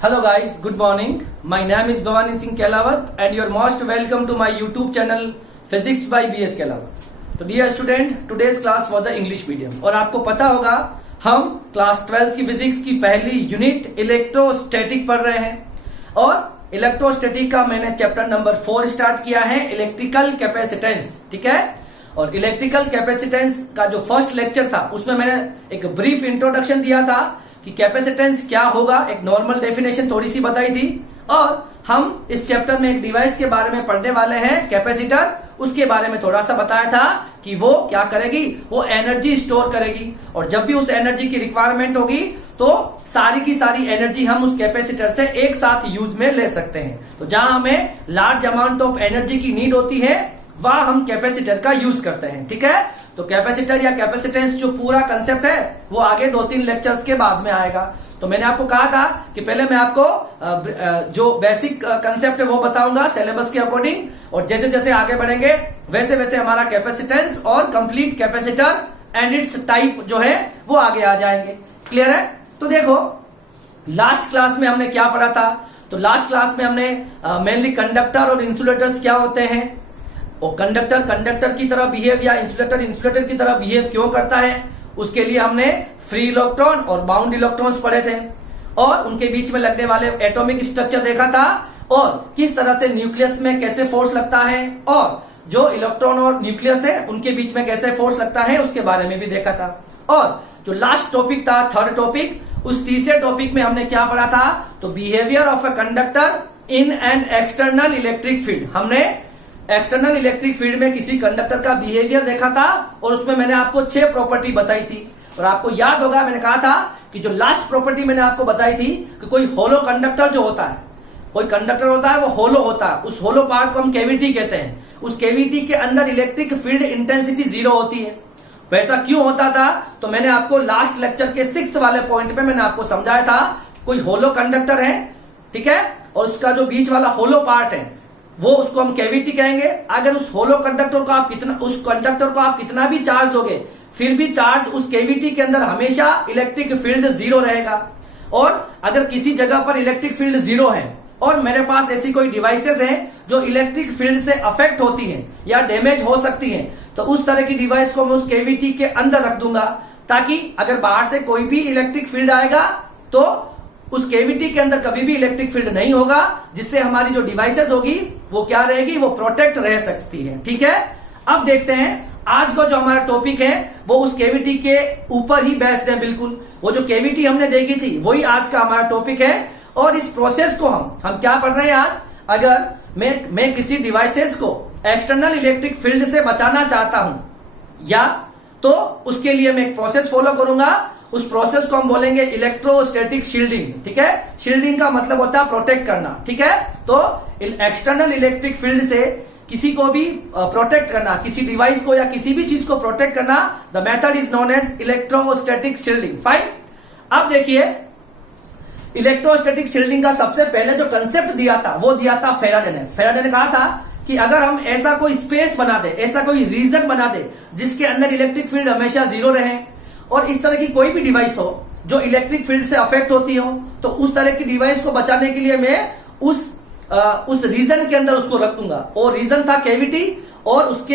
Hello guys, good morning. My name is Bhavani Singh Kelawat and you are most welcome to my YouTube channel Physics by BS Kelawat. तो dear student, today's class for the English medium और आपको पता होगा हम class 12 की physics की पहली unit electrostatic पढ़ रहे हैं और इलेक्ट्रोस्टैटिक का मैंने चैप्टर नंबर 4 स्टार्ट किया है, इलेक्ट्रिकल कैपेसिटेंस। ठीक है, और इलेक्ट्रिकल कैपेसिटेंस का जो फर्स्ट लेक्चर था उसमें मैंने एक ब्रीफ इंट्रोडक्शन दिया था कि कैपेसिटेंस क्या होगा, एक नॉर्मल डेफिनेशन थोड़ी सी बताई थी और हम इस चैप्टर में एक डिवाइस के बारे में पढ़ने वाले हैं, कैपेसिटर। उसके बारे में थोड़ा सा बताया था कि वो क्या करेगी, वो एनर्जी स्टोर करेगी और जब भी उस एनर्जी की रिक्वायरमेंट होगी तो सारी की सारी एनर्जी हम उस कैपेसिटर से एक साथ यूज में ले सकते हैं। तो जहां हमें लार्ज अमाउंट ऑफ एनर्जी की नीड होती है वह हम कैपेसिटर का यूज करते हैं। ठीक है, तो कैपेसिटर या कैपेसिटेंस जो पूरा कंसेप्ट है वो आगे 2-3 लेक्चर्स के बाद में आएगा। तो मैंने आपको कहा था कि पहले मैं आपको जो बेसिक कंसेप्ट है वो बताऊंगा सिलेबस के अकॉर्डिंग और जैसे जैसे आगे बढ़ेंगे वैसे वैसे हमारा कैपेसिटेंस और complete capacitor and it's type जो है वो आगे आ जाएंगे। क्लियर है? तो देखो, लास्ट क्लास में हमने क्या पढ़ा था। तो लास्ट क्लास में हमने मेनली कंडक्टर और इंसुलेटर्स क्या होते हैं और कंडक्टर की तरह बिहेव या इंसुलेटर की तरह बिहेव क्यों करता है, उसके लिए हमने फ्री इलेक्ट्रॉन और बाउंड इलेक्ट्रॉन्स पढ़े थे और उनके बीच में लगने वाले एटॉमिक स्ट्रक्चर देखा था और किस तरह से न्यूक्लियस में कैसे फोर्स लगता है और जो इलेक्ट्रॉन और न्यूक्लियस है उनके बीच में कैसे फोर्स लगता है उसके बारे में भी देखा था। और जो लास्ट टॉपिक था, थर्ड टॉपिक, उस तीसरे टॉपिक में हमने क्या पढ़ा था, तो behaviour of a conductor in an external electric field. हमने एक्सटर्नल इलेक्ट्रिक फील्ड में किसी कंडक्टर का बिहेवियर देखा था और उसमें मैंने आपको 6 प्रॉपर्टी बताई थी और आपको याद होगा मैंने कहा था कि जो लास्ट प्रॉपर्टी मैंने आपको बताई थी कि कोई होलो कंडक्टर जो होता है, कोई कंडक्टर होता है वो होलो होता है, उस होलो पार्ट को हम कैविटी कहते हैं। उस कैविटी के अंदर इलेक्ट्रिक फील्ड इंटेंसिटी 0 होती है। वैसा क्यों होता था, तो मैंने आपको लास्ट लेक्चर के 6th वाले पॉइंट पे मैंने आपको समझाया था कोई होलो कंडक्टर है, ठीक है, और उसका जो बीच वाला होलो पार्ट है वो उसको हम कैविटी कहेंगे। अगर उस होलो कंडक्टर को आप कितना भी चार्ज दोगे फिर भी चार्ज उस कैविटी के अंदर हमेशा इलेक्ट्रिक फील्ड 0 रहेगा। और अगर किसी जगह पर इलेक्ट्रिक फील्ड 0 है और मेरे पास ऐसी कोई डिवाइसेस हैं जो इलेक्ट्रिक फील्ड से अफेक्ट होती हैं या डैमेज हो सकती हैं, तो उस तरह की डिवाइस को मैं उस कैविटी के अंदर रख दूंगा ताकि अगर बाहर से कोई भी इलेक्ट्रिक फील्ड आएगा तो उस कैविटी के अंदर कभी भी इलेक्ट्रिक फील्ड नहीं होगा, जिससे हमारी जो डिवाइसेस होगी वो क्या रहेगी, वो प्रोटेक्ट रह सकती है। ठीक है, अब देखते हैं आज का जो हमारा टॉपिक है वो उस कैविटी के ऊपर ही बेस्ड है। बिल्कुल वो जो कैविटी हमने देखी थी वही आज का हमारा टॉपिक है और इस प्रोसेस को हम क्या पढ़ रहे हैं आज। अगर मैं किसी डिवाइसेस को एक्सटर्नल इलेक्ट्रिक फील्ड से बचाना चाहता हूं या तो उसके लिए मैं एक प्रोसेस फॉलो करूंगा, उस प्रोसेस को हम बोलेंगे इलेक्ट्रोस्टैटिक शील्डिंग। ठीक है, शील्डिंग का मतलब होता है प्रोटेक्ट करना। ठीक है, तो एक्सटर्नल इलेक्ट्रिक फील्ड से किसी को भी प्रोटेक्ट करना, किसी डिवाइस को या किसी भी चीज को प्रोटेक्ट करना, the method is known as electrostatic shielding. Fine, अब देखिए इलेक्ट्रोस्टैटिक शील्डिंग का सबसे पहले जो कंसेप्ट दिया था वो दिया था फेराडे ने। फेराडे ने कहा था कि अगर हम ऐसा कोई स्पेस बना दे, ऐसा कोई रीजन बना दे जिसके अंदर इलेक्ट्रिक फील्ड हमेशा 0 रहे और इस तरह की कोई भी डिवाइस हो जो इलेक्ट्रिक फील्ड से अफेक्ट होती हो, तो उस तरह की डिवाइस को बचाने के लिए मैं उस रीजन के अंदर उसको रख दूंगा। और रीजन था कैविटी और उस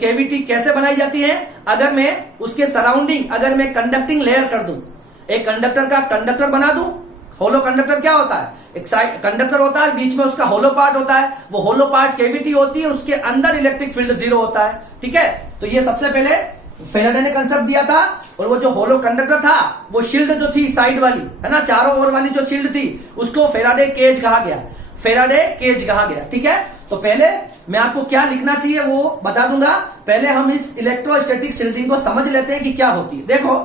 कैविटी कैसे बनाई जाती है, अगर मैं उसके सराउंडिंग अगर मैं कंडक्टिंग लेयर कर दूं, एक कंडक्टर का कंडक्टर बना दूं। होलो कंडक्टर क्या होता है, एक साइड कंडक्टर होता है, बीच में उसका होलो पार्ट होता है, वो होलो पार्ट कैविटी होती है, उसके अंदर इलेक्ट्रिक फील्ड 0 होता है। ठीक है, तो ये सबसे पहले फेराडे ने कंसेप्ट दिया था और वो जो होलो कंडक्टर था वो शील्ड जो थी साइड वाली है ना, चारों ओर वाली जो शील्ड थी उसको फेराडे केज कहा गया, फेराडे केज कहा गया। ठीक है, तो पहले मैं आपको क्या लिखना चाहिए वो बता दूंगा, पहले हम इस इलेक्ट्रोस्टैटिक शील्डिंग को समझ लेते हैं कि क्या होती है। देखो,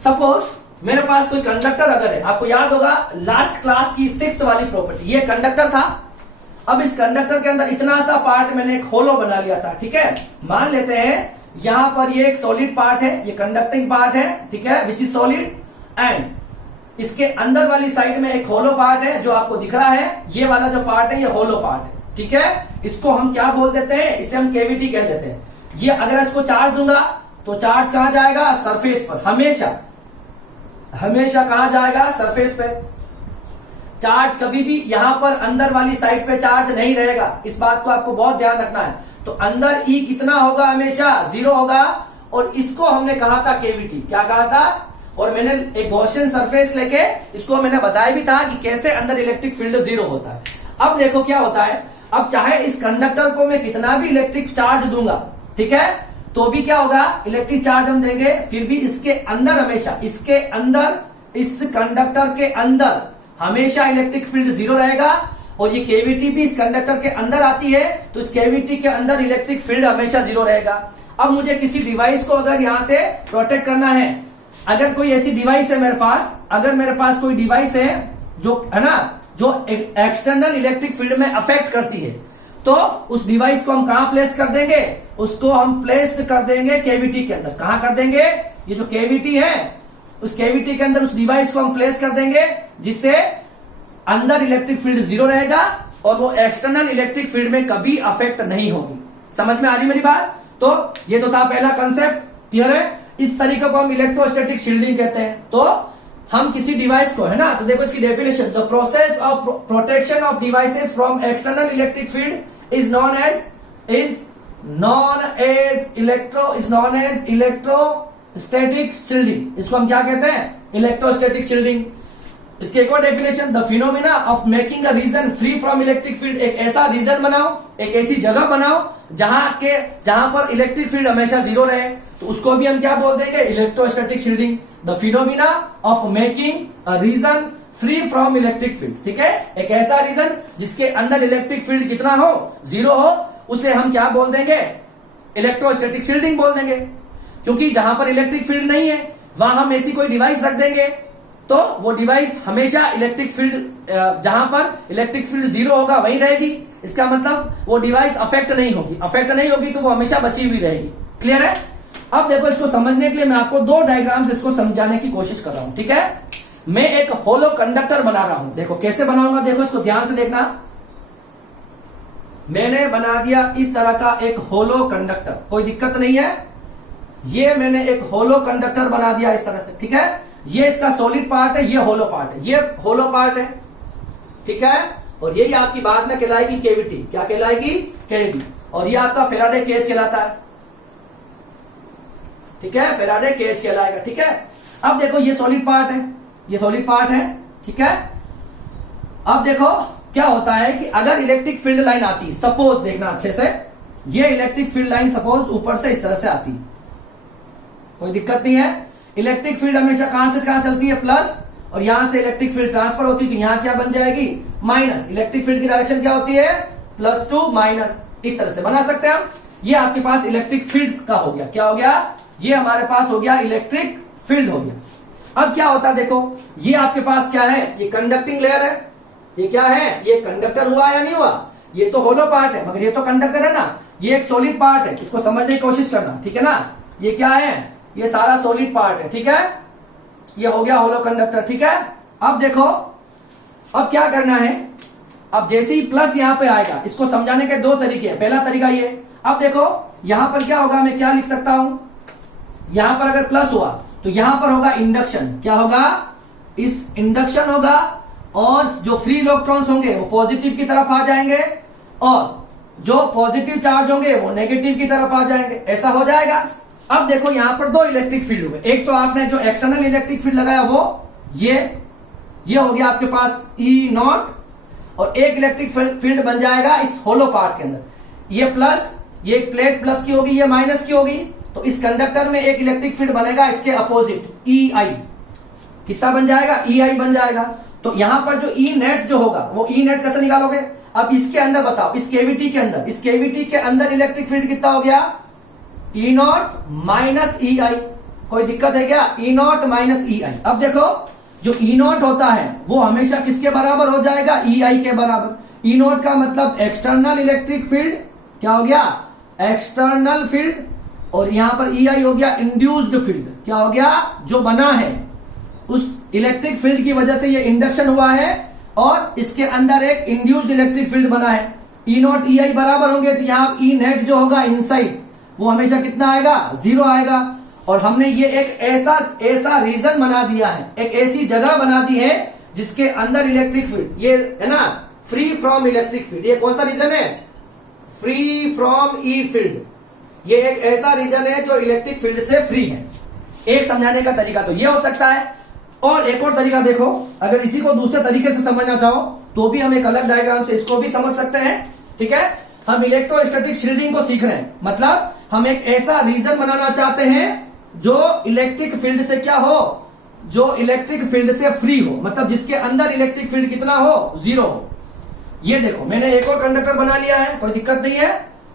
सपोज मेरे पास कोई कंडक्टर अगर है, आपको याद होगा लास्ट क्लास की 6th वाली प्रॉपर्टी, ये कंडक्टर था। अब इस कंडक्टर के अंदर इतना सा पार्ट मैंने एक होलो बना लिया था। ठीक है, मान लेते हैं यहां पर ये एक सॉलिड पार्ट है, ये कंडक्टिंग पार्ट है, ठीक है, विच इज सॉलिड, एंड इसके अंदर वाली साइड में एक होलो पार्ट है जो आपको दिख रहा है, ये वाला जो पार्ट है ये होलो पार्ट है। ठीक है, इसको हम क्या बोल देते हैं, इसे हम कैविटी कह देते हैं। ये अगर इसको चार्ज दूंगा तो चार्ज कहां जाएगा, सरफेस पर, हमेशा कहां जाएगा, सरफेस पे। चार्ज कभी भी यहां पर अंदर वाली साइड पे चार्ज नहीं रहेगा, इस बात को आपको बहुत ध्यान रखना है। तो अंदर ई कितना होगा, हमेशा 0 होगा, और इसको हमने कहा था केविटी, क्या कहा था, और मैंने एक गॉसियन सरफेस लेके इसको मैंने बताया भी था कि कैसे अंदर इलेक्ट्रिक फील्ड 0 होता है। अब देखो क्या होता है, अब चाहे इस कंडक्टर को मैं कितना भी इलेक्ट्रिक चार्ज दूंगा, ठीक है, तो भी क्या होगा, इलेक्ट्रिक चार्ज हम देंगे, फिर भी इसके अंदर हमेशा, इसके अंदर, इस कंडक्टर के अंदर हमेशा इलेक्ट्रिक फील्ड 0 रहेगा। और ये केविटी भी इस कंडक्टर के अंदर आती है, तो इस केविटी के अंदर इलेक्ट्रिक फील्ड हमेशा 0 रहेगा। अब मुझे किसी डिवाइस को अगर यहां से प्रोटेक्ट करना है, अगर कोई ऐसी डिवाइस है मेरे पास, अगर मेरे पास कोई डिवाइस है जो है ना, जो एक्सटर्नल इलेक्ट्रिक फील्ड में अफेक्ट करती है, तो उस डिवाइस को हम कहां प्लेस कर देंगे, उसको हम प्लेस कर देंगे केविटी के अंदर। कहां कर देंगे, ये जो केविटी है, उस केविटी के अंदर उस डिवाइस को हम प्लेस कर देंगे, जिससे अंदर इलेक्ट्रिक फील्ड 0 रहेगा और वो एक्सटर्नल इलेक्ट्रिक फील्ड में कभी अफेक्ट नहीं होगी। समझ में आ रही मेरी बात? तो ये तो था पहला कंसेप्ट, क्लियर है। इस तरीके को हम इलेक्ट्रोस्टैटिक शील्डिंग कहते हैं। तो हम किसी डिवाइस को, है ना, तो देखो इसकी definition, the process of protection of devices from external electric field is known as electrostatic shielding. इसको हम क्या कहते हैं, इलेक्ट्रोस्टैटिक शील्डिंग। इसके एक और definition, the phenomena of making a region free from electric field, एक ऐसा रीजन बनाओ, एक ऐसी जगह बनाओ जहां पर इलेक्ट्रिक फील्ड हमेशा 0 रहे, तो उसको भी हम क्या बोल देंगे, electrostatic shielding. The phenomena of making a region free from electric field, ठीक है, एक ऐसा रीजन जिसके अंदर इलेक्ट्रिक फील्ड कितना हो, 0 हो, उसे हम क्या बोल देंगे, इलेक्ट्रोस्टैटिक शील्डिंग बोल देंगे। क्योंकि जहां पर इलेक्ट्रिक फील्ड नहीं है वहां हम ऐसी कोई डिवाइस रख देंगे, तो वो डिवाइस हमेशा इलेक्ट्रिक फील्ड, जहां पर इलेक्ट्रिक फील्ड 0 होगा वहीं रहेगी। इसका मतलब वो डिवाइस अफेक्ट नहीं होगी, अफेक्ट नहीं होगी तो वो हमेशा बची हुई रहेगी। क्लियर है? अब देखो, इसको समझने के लिए मैं आपको 2 डायग्राम्स इसको समझाने की कोशिश कर रहा हूं, ठीक है। मैं एक होलो कंडक्टर बना रहा हूं, देखो कैसे बनाऊंगा, देखो इसको ध्यान से देखना। मैंने बना दिया इस तरह का एक होलो कंडक्टर, कोई दिक्कत नहीं है, ये मैंने एक होलो कंडक्टर बना दिया इस तरह से, ठीक है। ये इसका सॉलिड पार्ट है, ये होलो पार्ट है, ये होलो पार्ट है, ठीक है, और यही आपकी बाद में कहलाएगी केविटी। क्या कहलाएगी, केविटी। और ये आपका फेराडे केज कहलाता है, ठीक है, फेराडे केज कहलाएगा, ठीक है। अब देखो ये सॉलिड पार्ट है, ये सॉलिड पार्ट है, ठीक है। अब देखो क्या होता है कि अगर इलेक्ट्रिक फील्ड लाइन आती, सपोज देखना अच्छे से, ये इलेक्ट्रिक फील्ड लाइन सपोज ऊपर से इस तरह से आती, कोई दिक्कत नहीं है। इलेक्ट्रिक फील्ड हमेशा कहां से कहां चलती है, प्लस, और यहां से इलेक्ट्रिक फील्ड ट्रांसफर होती है, तो यहां क्या बन जाएगी, माइनस। इलेक्ट्रिक फील्ड की डायरेक्शन क्या होती है, +2 माइनस, इस तरह से बना सकते हैं हम। ये आपके पास इलेक्ट्रिक फील्ड का हो गया, क्या हो गया, ये हमारे पास हो गया इलेक्ट्रिक फील्ड हो गया। अब क्या होता है, देखो ये आपके पास क्या है, ये कंडक्टिंग लेयर है, ये क्या है, ये कंडक्टर हुआ या नहीं हुआ, ये तो होलो पार्ट है, मगर ये तो कंडक्टर है ना, ये एक सॉलिड पार्ट है, इसको समझने की कोशिश करना, ठीक है ना। ये क्या है, ये सारा सॉलिड पार्ट है, ठीक है, ये हो गया होलो कंडक्टर, ठीक है। अब देखो, अब क्या करना है, अब जैसे ही प्लस यहां पे आएगा, इसको समझाने के 2 तरीके हैं। पहला तरीका ये, अब देखो यहां पर क्या होगा, मैं क्या लिख सकता हूं, यहां पर अगर प्लस हुआ तो यहां पर होगा इंडक्शन, क्या होगा, इस इंडक्शन होगा, और जो फ्री इलेक्ट्रॉन्स होंगे वो पॉजिटिव की तरफ आ जाएंगे, और जो पॉजिटिव चार्ज होंगे वो नेगेटिव की तरफ आ जाएंगे, ऐसा हो जाएगा। अब देखो यहां पर 2 इलेक्ट्रिक फील्ड हुए, एक तो आपने जो एक्सटर्नल इलेक्ट्रिक फील्ड लगाया वो ये हो गया आपके पास E0, और एक इलेक्ट्रिक फील्ड बन जाएगा इस होलो पार्ट के अंदर, ये प्लस, ये प्लेट प्लस की होगी, ये माइनस की होगी, तो इस कंडक्टर में एक इलेक्ट्रिक फील्ड बनेगा इसके अपोजिट, EI, कितना बन जाएगा, EI बन जाएगा। तो यहां पर जो E नेट जो होगा वो E नेट कैसे निकालोगे, अब इसके अंदर बताओ, इस केविटी के अंदर, इस केविटी के अंदर इलेक्ट्रिक फील्ड कितना हो गया, E0 माइनस EI, कोई दिक्कत है क्या, E0 माइनस EI। अब देखो जो E0 होता है वो हमेशा किसके बराबर हो जाएगा, EI के बराबर। E0 का मतलब एक्सटर्नल इलेक्ट्रिक फील्ड, क्या हो गया, एक्सटर्नल फील्ड, और यहां पर EI हो गया इंड्यूस्ड फील्ड, क्या हो गया, जो बना है उस इलेक्ट्रिक फील्ड की वजह से ये इंडक्शन हुआ है, और इसके अंदर एक इंड्यूस्ड इलेक्ट्रिक फील्ड बना है। E0 EI बराबर होंगे, तो यहां E नेट जो होगा इनसाइड वो हमेशा कितना आएगा, 0 आएगा। और हमने ये एक ऐसा रीजन बना दिया है, एक ऐसी जगह बना दी है जिसके अंदर इलेक्ट्रिक फील्ड, ये है ना, फ्री फ्रॉम इलेक्ट्रिक फील्ड, ये कौन सा रीजन है, फ्री फ्रॉम ई फील्ड, ये एक ऐसा रीजन है जो इलेक्ट्रिक फील्ड से फ्री है। एक समझाने का तरीका तो ये हो सकता है, और एक और तरीका देखो, अगर इसी को दूसरे तरीके से समझना चाहो तो भी हम एक अलग डायग्राम से इसको भी समझ सकते हैं। ठीक है, हम इलेक्ट्रोस्टैटिक शील्डिंग को सीख रहे हैं, मतलब हम एक ऐसा रीजन बनाना चाहते हैं जो इलेक्ट्रिक फील्ड से क्या हो, जो इलेक्ट्रिक फील्ड से फ्री हो, मतलब जिसके अंदर इलेक्ट्रिक फील्ड कितना हो, 0 हो। ये देखो मैंने एक और कंडक्टर बना लिया है, कोई दिक्कत नहीं है,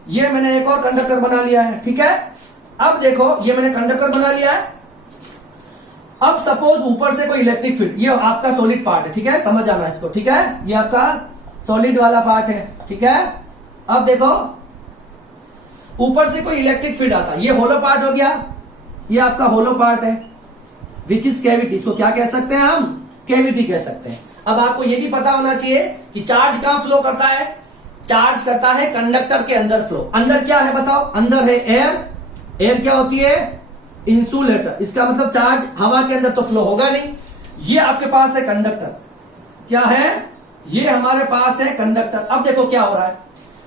ये मैंने एक और कंडक्टर बना लिया है। ठीक है, अब देखो ये मैंने कंडक्टर बना लिया है। अब सपोज ऊपर से कोई इलेक्ट्रिक फील्ड, ये आपका सॉलिड पार्ट है, ठीक है, समझ आना इसको, ठीक है, ये आपका सॉलिड वाला पार्ट है। ठीक है, अब देखो ऊपर से कोई इलेक्ट्रिक फील्ड आता है, ये होलो पार्ट हो गया, ये आपका होलो पार्ट है, विच इज कैविटी, इसको क्या कह सकते हैं हम, कैविटी कह सकते हैं। अब आपको ये भी पता होना चाहिए कि चार्ज कहां फ्लो करता है, चार्ज करता है कंडक्टर के अंदर फ्लो। अंदर क्या है बताओ, अंदर है एयर, एयर क्या होती है, इंसुलेटर, इसका मतलब चार्ज हवा के अंदर तो फ्लो होगा नहीं। ये आपके पास है कंडक्टर, क्या है, ये हमारे पास है कंडक्टर। अब देखो क्या हो रहा है,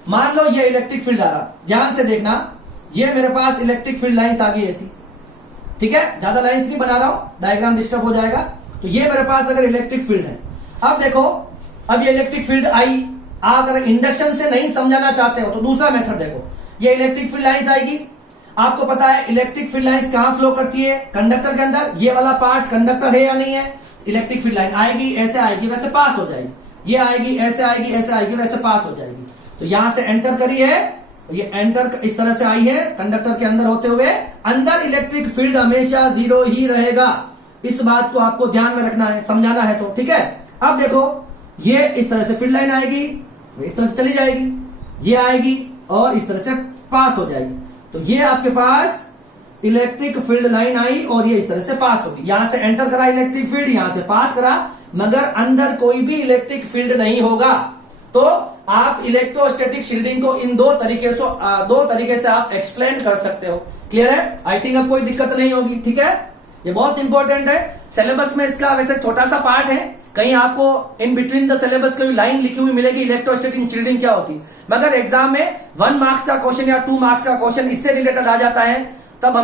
मान लो ये इलेक्ट्रिक फील्ड आ रहा, ध्यान से देखना, ये मेरे पास इलेक्ट्रिक फील्ड लाइंस आ गई ऐसी, ठीक है, ज्यादा लाइंस नहीं बना रहा हूं, डायग्राम डिस्टर्ब हो जाएगा। तो ये मेरे पास अगर इलेक्ट्रिक फील्ड है, अब देखो, अब ये इलेक्ट्रिक फील्ड आई, अगर इंडक्शन से नहीं समझाना चाहते हो तो दूसरा मेथड देखो, ये इलेक्ट्रिक फील्ड लाइंस आएगी, आपको पता है इलेक्ट्रिक फील्ड लाइंस कहां फ्लो करती है, कंडक्टर के अंदर, ये वाला पार्ट कंडक्टर है या नहीं है, इलेक्ट्रिक फील्ड लाइन आएगी, ऐसे आएगी, वैसे पास हो जाएगी, ये आएगी, ऐसे आएगी, ऐसे आएगी, वैसे पास हो जाएगी। तो यहां से एंटर करी है, ये एंटर इस तरह से आई है कंडक्टर के अंदर होते हुए, अंदर इलेक्ट्रिक फील्ड हमेशा 0 ही रहेगा, इस बात को आपको ध्यान में रखना है, समझाना है तो, ठीक है। अब देखो ये इस तरह से फील्ड लाइन आएगी, इस तरह से चली जाएगी, ये आएगी और इस तरह से पास हो जाएगी। तो ये आपके पास इलेक्ट्रिक फील्ड लाइन आई और ये इस तरह से पास होगी, यहां से एंटर करा इलेक्ट्रिक फील्ड, यहां से पास करा, मगर अंदर कोई भी इलेक्ट्रिक फील्ड नहीं होगा। तो आप इलेक्ट्रोस्टैटिक शील्डिंग को इन दो तरीके से आप एक्सप्लेन कर सकते हो। क्लियर है, आई थिंक अब कोई दिक्कत नहीं होगी। ठीक है, ये बहुत इंपॉर्टेंट है, सिलेबस में इसका वैसे छोटा सा पार्ट है, कहीं आपको इन बिटवीन द सिलेबस कोई लाइन लिखी हुई मिलेगी इलेक्ट्रोस्टैटिक शील्डिंग क्या होती, मगर एग्जाम में 1 मार्क्स का क्वेश्चन या 2 मार्क्स का क्वेश्चन इससे रिलेटेड आ जाता है, तब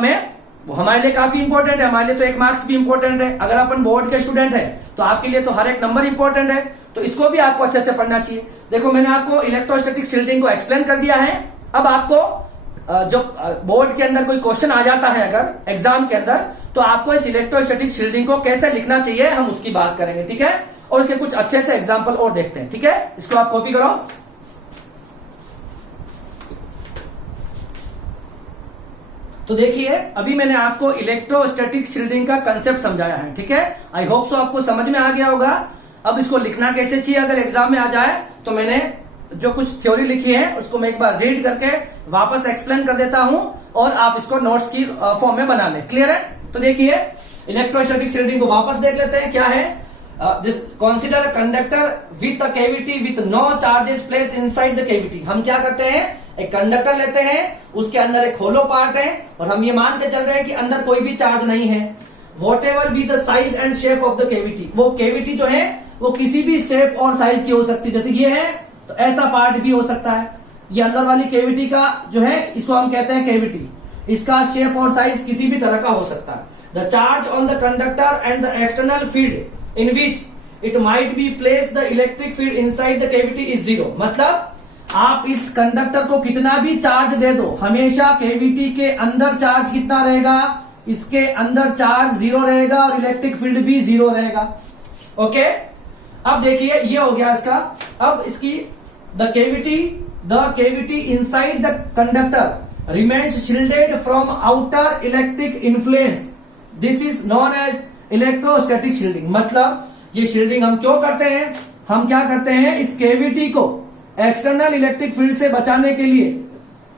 वो हमारे लिए काफी इंपॉर्टेंट है, हमारे लिए तो 1 मार्क्स भी इंपॉर्टेंट है। अगर अपन बोर्ड के स्टूडेंट है तो आपके लिए तो हर एक नंबर इंपॉर्टेंट है, तो इसको भी आपको अच्छे से पढ़ना चाहिए। देखो मैंने आपको इलेक्ट्रोस्टैटिक शील्डिंग को एक्सप्लेन कर दिया है। अब आपको जो बोर्ड के अंदर कोई क्वेश्चन आ जाता है अगर एग्जाम के अंदर, तो आपको इस इलेक्ट्रोस्टैटिक शील्डिंग को कैसे लिखना चाहिए हम उसकी बात करेंगे। ठीक है, और इसके कुछ अच्छे से एग्जाम्पल और देखते हैं। ठीक है, इसको आप कॉपी करो। तो देखिए अभी मैंने आपको इलेक्ट्रोस्टैटिक शील्डिंग का कंसेप्ट समझाया है। ठीक है, आई होप सो आपको समझ में आ गया होगा। अब इसको लिखना कैसे चाहिए अगर एग्जाम में आ जाए, तो मैंने जो कुछ थ्योरी लिखी है उसको मैं एक बार रीड करके वापस एक्सप्लेन कर देता हूं और आप इसको नोट्स की फॉर्म में बना लें। क्लियर है, तो देखिए इलेक्ट्रोस्टैटिक शील्डिंग को वापस देख लेते हैं क्या है। Consider conductor with a cavity with no charges place inside the cavity. हम क्या करते हैं, एक कंडक्टर लेते हैं, उसके अंदर एक होलो पार्ट है और हम ये मान के चल रहे हैं कि अंदर कोई भी चार्ज नहीं है। What ever be the size and shape of the cavity, वो कैविटी जो है वो किसी भी शेप और साइज की हो सकती है, जैसे ये है तो ऐसा पार्ट भी हो सकता है। ये अंदर वाली कैविटी का जो है इसको हम कहते हैं कैविटी, इसका शेप और साइज किसी भी तरह का हो सकता है। The charge on the conductor and the external field in which it might be place the electric field inside the cavity is 0। मतलब आप इस कंडक्टर को कितना भी चार्ज दे दो, हमेशा कैविटी के अंदर चार्ज कितना रहेगा, इसके अंदर चार्ज 0 रहेगा और इलेक्ट्रिक फील्ड भी 0 रहेगा। ओके, अब देखिए ये हो गया इसका। अब इसकी the cavity inside the conductor remains shielded from outer electric influence, this is known as electrostatic shielding. मतलब ये शील्डिंग हम क्यों करते हैं, हम क्या करते हैं, इस कैविटी को एक्सटर्नल इलेक्ट्रिक फील्ड से बचाने के लिए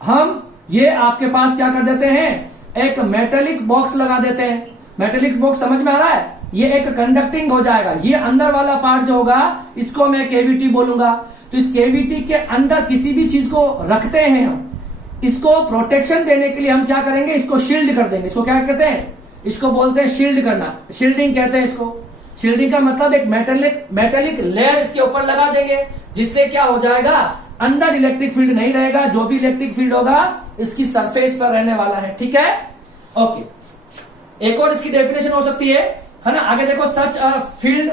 हम ये आपके पास क्या कर देते हैं, एक मेटेलिक बॉक्स लगा देते हैं। मेटेलिक बॉक्स समझ में आ रहा है, ये एक कंडक्टिंग हो जाएगा। ये अंदर वाला पार्ट जो होगा इसको मैं कैविटी बोलूंगा। तो इस कैविटी के अंदर किसी भी चीज को रखते हैं हम, इसको प्रोटेक्शन देने के लिए हम क्या करेंगे, इसको शील्ड कर देंगे। इसको क्या कहते हैं, इसको बोलते हैं शील्ड करना, शील्डिंग कहते हैं इसको। शील्डिंग का मतलब एक मेटेलिक लेयर इसके ऊपर लगा देंगे, जिससे क्या हो जाएगा, अंदर इलेक्ट्रिक फील्ड नहीं रहेगा, जो भी इलेक्ट्रिक फील्ड होगा इसकी सरफेस पर रहने वाला है। ठीक है, ओके। एक और इसकी डेफिनेशन हो सकती है ना, आगे देखो, such a field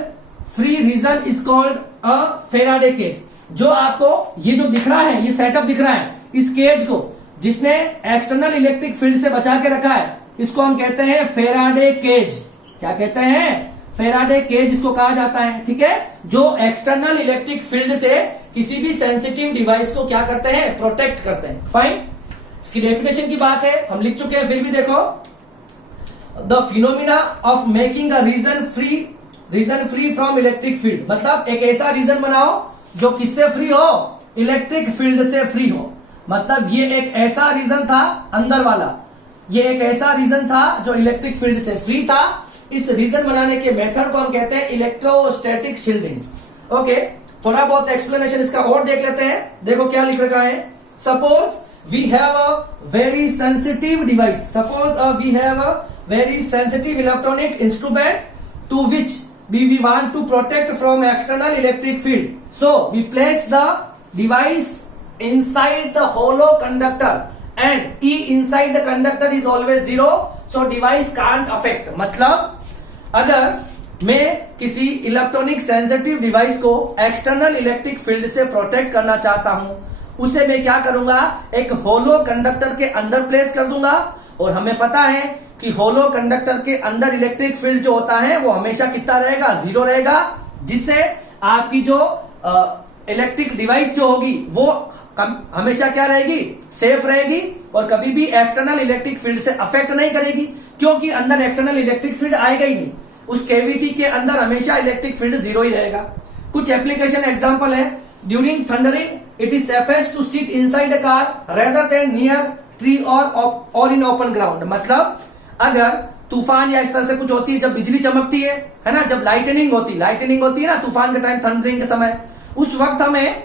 free region is called a Faraday cage. जो आपको ये जो दिख रहा है, ये सेटअप दिख रहा है, इस केज को जिसने एक्सटर्नल इलेक्ट्रिक फील्ड से बचा के रखा है, इसको हम कहते हैं फेराडे केज। क्या कहते हैं? फेराडे केज इसको कहा जाता है। ठीक है, जो एक्सटर्नल इलेक्ट्रिक फील्ड से किसी भी सेंसिटिव डिवाइस को क्या करते हैं, प्रोटेक्ट करते हैं। फाइन, इसकी डेफिनेशन की बात है, हम लिख चुके हैं, फिर भी देखो, the phenomena of making a region free from electric field, मतलब एक ऐसा रीजन बनाओ जो किससे फ्री हो, इलेक्ट्रिक फील्ड से फ्री हो। मतलब ये एक ऐसा रीजन था अंदर वाला, ये एक ऐसा रीजन था जो इलेक्ट्रिक फील्ड से फ्री था। इस रीजन बनाने के मेथड को हम कहते हैं इलेक्ट्रोस्टैटिक शील्डिंग। ओके, थोड़ा बहुत एक्सप्लेनेशन इसका और देख लेते हैं। देखो क्या लिख रखा है, suppose we have a very sensitive device, suppose we have a very sensitive electronic instrument to which we want to protect from external electric field, so we place the device inside the hollow conductor and E inside the conductor is always 0, so device can't affect। मतलब अगर मैं किसी electronic sensitive device को external electric field से protect करना चाहता हूं, उसे मैं क्या करूंगा, एक होलो कंडक्टर के अंदर प्लेस कर दूंगा। और हमें पता है कि होलो कंडक्टर के अंदर इलेक्ट्रिक फील्ड जो होता है वो हमेशा कितना रहेगा, 0 रहेगा, जिससे आपकी जो इलेक्ट्रिक डिवाइस जो होगी वो हमेशा क्या रहेगी, सेफ रहेगी और कभी भी एक्सटर्नल इलेक्ट्रिक फील्ड से अफेक्ट नहीं करेगी, क्योंकि अंदर एक्सटर्नल इलेक्ट्रिक फील्ड आएगा ही नहीं। उस कैविटी के अंदर हमेशा इलेक्ट्रिक फील्ड 0 ही रहेगा। कुछ एप्लीकेशन एग्जांपल है, during thundering it is safest to sit inside a car rather than near tree और इन ओपन ग्राउंड। मतलब अगर तूफान या इस तरह से कुछ होती है, जब बिजली चमकती है ना, जब लाइटनिंग होती है ना तूफान के टाइम, थंडरिंग के समय, उस वक्त हमें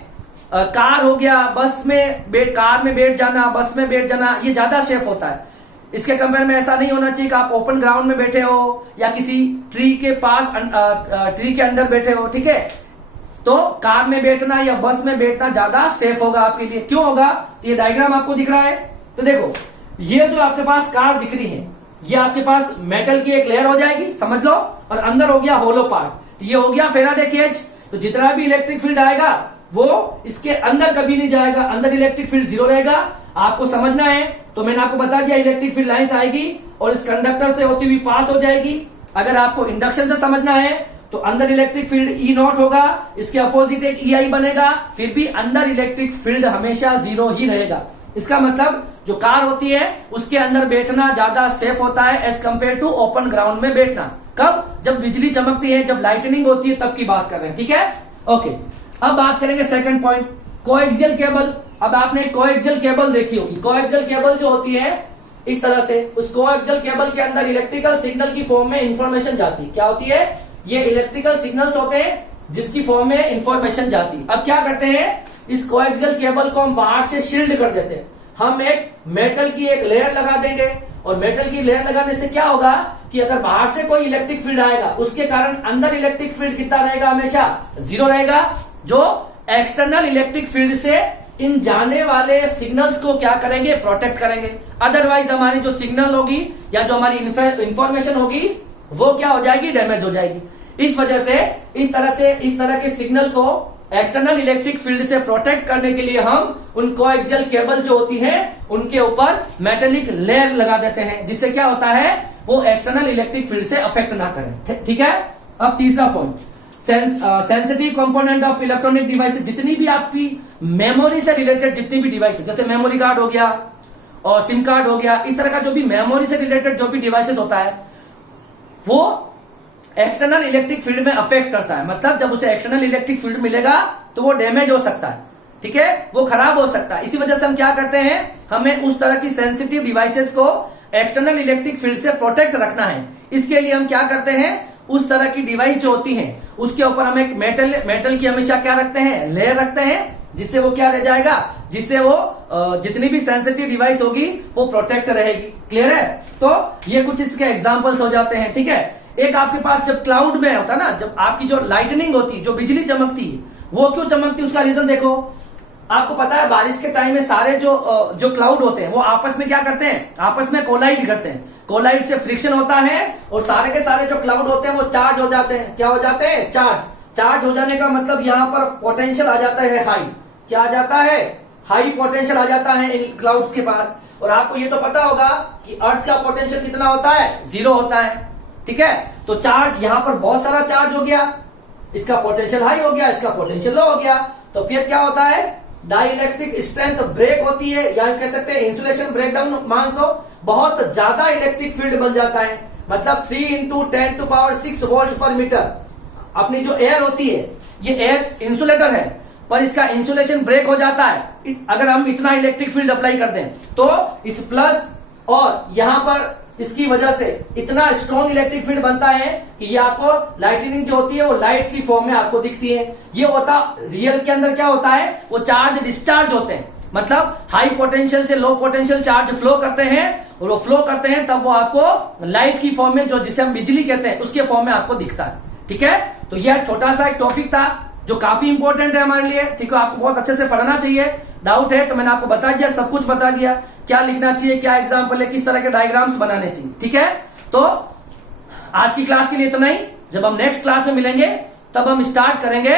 कार हो गया, बस में कार में बैठ जाना, बस में बैठ जाना, ये ज्यादा सेफ होता है। इसके कंपेयर में ऐसा नहीं होना चाहिए कि आप ओपन ग्राउंड में बैठे हो या किसी ट्री के पास, ट्री के अंदर बैठे हो। ठीक है, तो कार में बैठना या बस में बैठना ज्यादा सेफ होगा आपके लिए। क्यों होगा, ये डायग्राम आपको दिख रहा है, तो देखो, ये जो आपके पास कार दिख रही है, ये आपके पास मेटल की एक लेयर हो जाएगी, समझ लो, और अंदर हो गया होलो पार्ट, तो ये हो गया फेराडे केज। तो जितना भी इलेक्ट्रिक फील्ड आएगा वो इसके अंदर कभी नहीं जाएगा, अंदर इलेक्ट्रिक फील्ड 0 रहेगा। आपको समझना है तो मैंने आपको बता दिया, इलेक्ट्रिक फील्ड लाइंस आएगी और इस कंडक्टर से होती हुई पास हो जाएगी। अगर आपको इंडक्शन से समझना है तो अंदर इलेक्ट्रिक फील्ड E0 होगा, इसके अपोजिट एक EI बनेगा, फिर भी अंदर इलेक्ट्रिक फील्ड हमेशा 0 ही रहेगा। इसका मतलब जो कार होती है उसके अंदर बैठना ज्यादा सेफ होता है as compared to open ground में बैठना। कब, जब बिजली चमकती है, जब लाइटनिंग होती है, तब की बात कर रहे हैं। ठीक है, ओके। अब बात करेंगे सेकंड पॉइंट, कोएक्सियल केबल। अब आपने कोएक्सियल केबल देखी होगी, कोएक्सियल केबल जो होती है इस तरह से, उस कोएक्सियल केबल के अंदर इलेक्ट्रिकल सिग्नल की फॉर्म में इंफॉर्मेशन जाती है। क्या होती है, ये इलेक्ट्रिकल सिग्नल्स होते हैं जिसकी फॉर्म में इंफॉर्मेशन जाती है। अब क्या करते हैं, इस कोएक्सियल केबल को हम बाहर से शील्ड कर देते हैं। हम एक मेटल की एक लेयर लगा देंगे और मेटल की लेयर लगाने से क्या होगा कि अगर बाहर से कोई इलेक्ट्रिक फील्ड आएगा उसके कारण अंदर इलेक्ट्रिक फील्ड कितना रहेगा, हमेशा 0 रहेगा, जो एक्सटर्नल इलेक्ट्रिक फील्ड से इन जाने वाले सिग्नल्स को क्या करेंगे, प्रोटेक्ट करेंगे। अदरवाइज हमारी जो सिग्नल होगी या जो हमारी इंफॉर्मेशन होगी वो क्या हो जाएगी, डैमेज हो जाएगी। इस वजह से इस तरह के सिग्नल को एक्सटर्नल इलेक्ट्रिक फील्ड से प्रोटेक्ट करने के लिए हम उन कोएक्सियल केबल जो होती है उनके ऊपर मेटेलिक लेयर लगा देते हैं, जिससे क्या होता है, वो एक्सटर्नल इलेक्ट्रिक फील्ड से अफेक्ट ना करें। ठीक है, अब तीसरा point, sensitive component of electronic devices. जितनी भी आपकी मेमोरी से रिलेटेड जितनी भी डिवाइस, जैसे मेमोरी कार्ड हो गया और सिम कार्ड हो गया, इस तरह का जो भी मेमोरी से रिलेटेड जो भी डिवाइसेस होता है वो एक्सटर्नल इलेक्ट्रिक फील्ड में अफेक्ट करता है। मतलब जब उसे एक्सटर्नल इलेक्ट्रिक फील्ड मिलेगा तो वो डैमेज हो सकता है, ठीक है, वो खराब हो सकता है। इसी वजह से हम क्या करते हैं, हमें उस तरह की सेंसिटिव डिवाइसेस को एक्सटर्नल इलेक्ट्रिक फील्ड से प्रोटेक्ट रखना है। इसके लिए हम क्या करते हैं, उस तरह की डिवाइस जो होती है उसके ऊपर हम एक मेटल की हमेशा क्या रखते हैं, लेयर रखते हैं, जिससे वो क्या रह जाएगा, जिससे वो जितनी भी सेंसिटिव डिवाइस होगी वो प्रोटेक्ट रहेगी। क्लियर है, तो ये कुछ इसके एग्जांपल्स हो जाते हैं। ठीक है, एक आपके पास जब क्लाउड में होता है ना, जब आपकी जो लाइटनिंग होती है, जो बिजली चमकती है, वो क्यों चमकती है उसका रीजन देखो। आपको पता है बारिश के टाइम में सारे जो क्लाउड होते हैं वो आपस में क्या करते हैं, आपस में कोलाइड करते हैं। कोलाइड से फ्रिक्शन होता है और सारे के सारे जो क्लाउड होते हैं वो चार्ज हो जाते हैं। क्या हो जाते हैं? चार्ज हो जाने का मतलब यहां पर पोटेंशियल आ जाता है हाई। क्या आ जाता है? हाई पोटेंशियल आ जाता है इन क्लाउड्स के पास। और आपको ये तो पता होगा कि अर्थ का पोटेंशियल कितना होता है? 0 होता है। ठीक है, तो चार्ज यहां पर बहुत सारा चार्ज हो गया, इसका पोटेंशियल हाई हो गया, इसका पोटेंशियल लो हो गया, तो फिर क्या होता है? डाइलेक्ट्रिक स्ट्रेंथ ब्रेक होती है, या कह सकते हैं इंसुलेशन ब्रेकडाउन। मान लो बहुत ज्यादा इलेक्ट्रिक फील्ड बन जाता है, मतलब 3 × 10⁶ वोल्ट पर मीटर। अपनी जो एयर होती है, ये एयर इंसुलेटर है, पर इसका इंसुलेशन ब्रेक हो जाता है अगर हम इतना इलेक्ट्रिक फील्ड अप्लाई कर दें। तो इस प्लस और यहां पर इसकी वजह से इतना स्ट्रॉन्ग इलेक्ट्रिक फील्ड बनता है कि ये आपको लाइटनिंग जो होती है वो लाइट की फॉर्म में आपको दिखती है। ये होता रियल के अंदर क्या होता है, वो चार्ज डिस्चार्ज होते हैं, मतलब हाई पोटेंशियल से लो पोटेंशियल चार्ज फ्लो करते हैं, और वो फ्लो करते हैं तब वो आपको लाइट की फॉर्म में, जो जिसे हम बिजली कहते हैं, उसके फॉर्म में आपको दिखता है। ठीक है, तो यह छोटा सा एक टॉपिक था जो काफी इंपॉर्टेंट है हमारे लिए। ठीक है, आपको बहुत अच्छे से पढ़ना चाहिए। डाउट है तो मैंने आपको बता दिया, सब कुछ बता दिया, क्या लिखना चाहिए, क्या एग्जाम्पल है, किस तरह के डायग्राम्स बनाने चाहिए। ठीक है, तो आज की क्लास के लिए इतना ही। जब हम नेक्स्ट क्लास में मिलेंगे तब हम स्टार्ट करेंगे,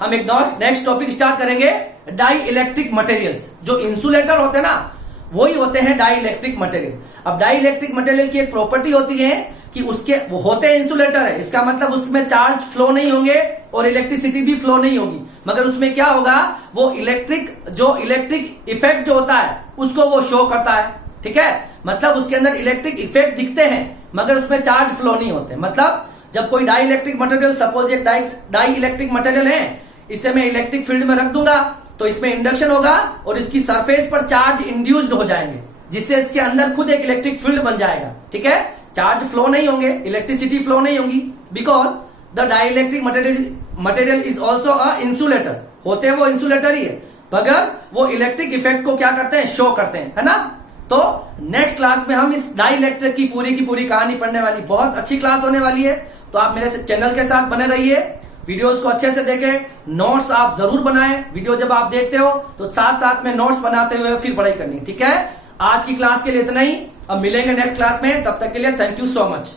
हम एक नेक्स्ट टॉपिक स्टार्ट करेंगे, डाई इलेक्ट्रिक मटेरियल्स। जो इंसुलेटर होते हैं ना, वही होते हैं डाई इलेक्ट्रिक मटेरियल। अब डाई इलेक्ट्रिक मटेरियल की एक प्रॉपर्टी होती है कि उसके वो होते हैं इंसुलेटर है, इसका मतलब उसमें चार्ज फ्लो नहीं होंगे और इलेक्ट्रिसिटी भी फ्लो नहीं होगी, मगर उसमें क्या होगा, वो इलेक्ट्रिक इफेक्ट जो होता है उसको वो शो करता है। ठीक है, मतलब उसके अंदर इलेक्ट्रिक इफेक्ट दिखते हैं मगर उसमें चार्ज फ्लो नहीं होते। मतलब जब कोई डाई इलेक्ट्रिक मटेरियल, सपोज एक डाई इलेक्ट्रिक मटेरियल है, इसे मैं इलेक्ट्रिक फील्ड में रख दूंगा तो इसमें इंडक्शन होगा और इसकी सरफेस पर चार्ज इंड्यूस्ड हो जाएंगे, जिससे इसके अंदर खुद एक इलेक्ट्रिक फील्ड बन जाएगा। ठीक है, चार्ज फ्लो नहीं होंगे, इलेक्ट्रिसिटी फ्लो नहीं होगी, because the dielectric material is also a insulator. होते हैं वो इंसुलेटर ही है, मगर वो इलेक्ट्रिक इफेक्ट को क्या करते हैं, शो करते हैं, है ना। तो नेक्स्ट क्लास में हम इस डाइलेक्ट्रिक की पूरी कहानी पढ़ने वाली, बहुत अच्छी क्लास होने वाली है। तो आप मेरे चैनल के साथ बने रहिए, वीडियोस को अच्छे से देखें, नोट्स आप जरूर बनाएं। वीडियो जब आप देखते हो तो साथ साथ में नोट्स बनाते हुए फिर पढ़ाई करनी। ठीक है, आज की क्लास के लिए इतना ही, अब मिलेंगे नेक्स्ट क्लास में, तब तक के लिए थैंक यू सो मच।